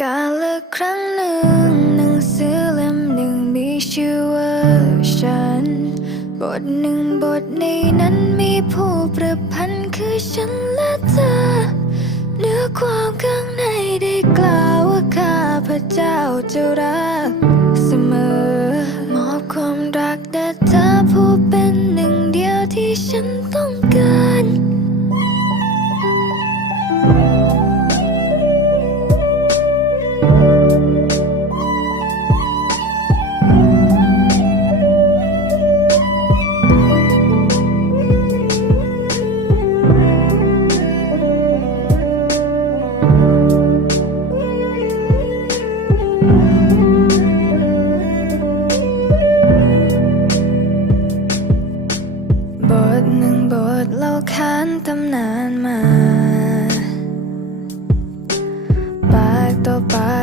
กาลครั้งหนึ่งหนังสือเล่มหนึ่งมีชื่อว่าฉัน บทหนึ่งบทในนั้นมีผู้ประพันธ์คือฉันและเธอเนื้อความข้างในได้กล่าวว่าข้าพระเจ้าจะรัก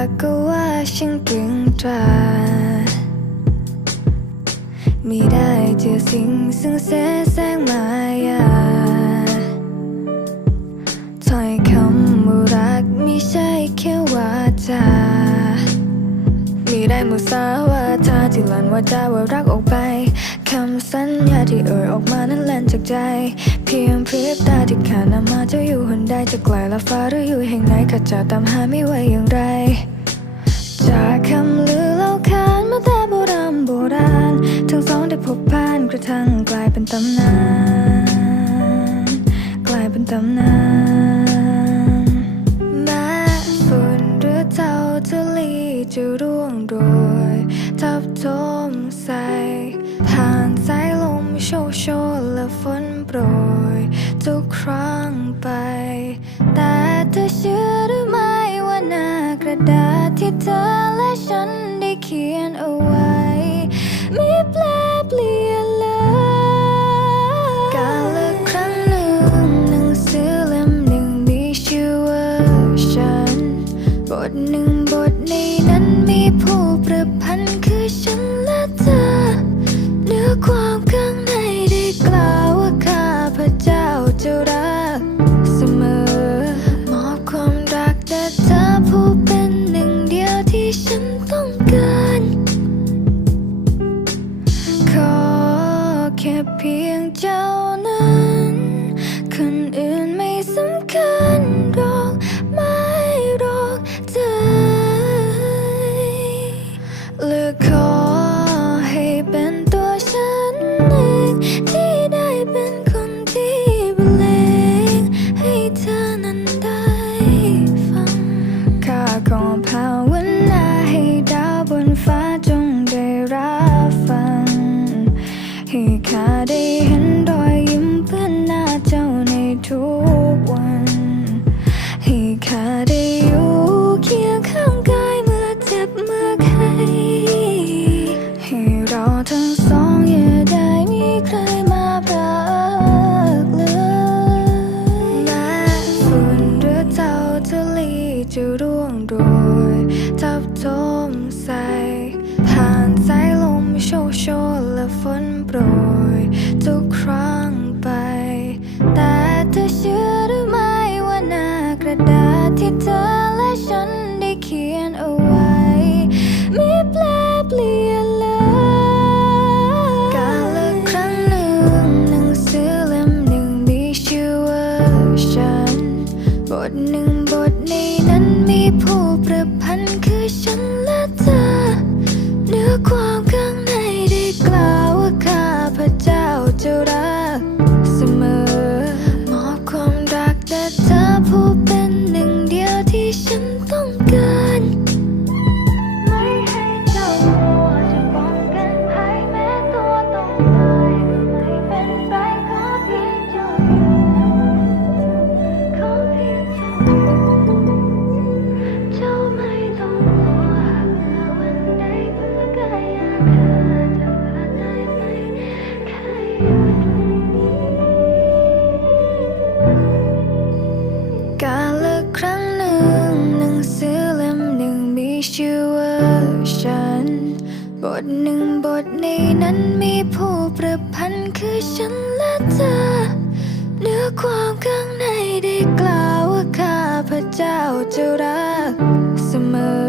ากก็ว่าฉันเก่งตราไม่ได้เจอสิ่งซึ่งแสแสงมายา ว่าจาว่ารักออกไปคำสัญญาที่เอ่ยออกมานั้นแล่นจากใจ เพียงพริบตาที่ขานำมาจะอยู่หนใดจะไกลละฟ้าหรืออยู่แห่งไหนข้าจะตามหาไม่ไหวอย่างไร จากคำลือเล่าขานมาแต่โบราณโบราณ ทั้งสองได้พบผ่านกระทั่งกลายเป็นตำนาน กลายเป็นตำนาน มใส ผ่านสายลมโชกโชนและฝนโปรย ทุกครั้งไป แต่เธอเชื่อหรือไม่ว่าหน้ากระดาษที่เธอ ข้าข จะร่วงโรยทับทม บทหนึ่งบทในนั้นมีผู้ประพันธ์คือฉันและเธอเนื้อความข้างในได้กล่าวว่าข้าพระเจ้าจะรักเสสมอ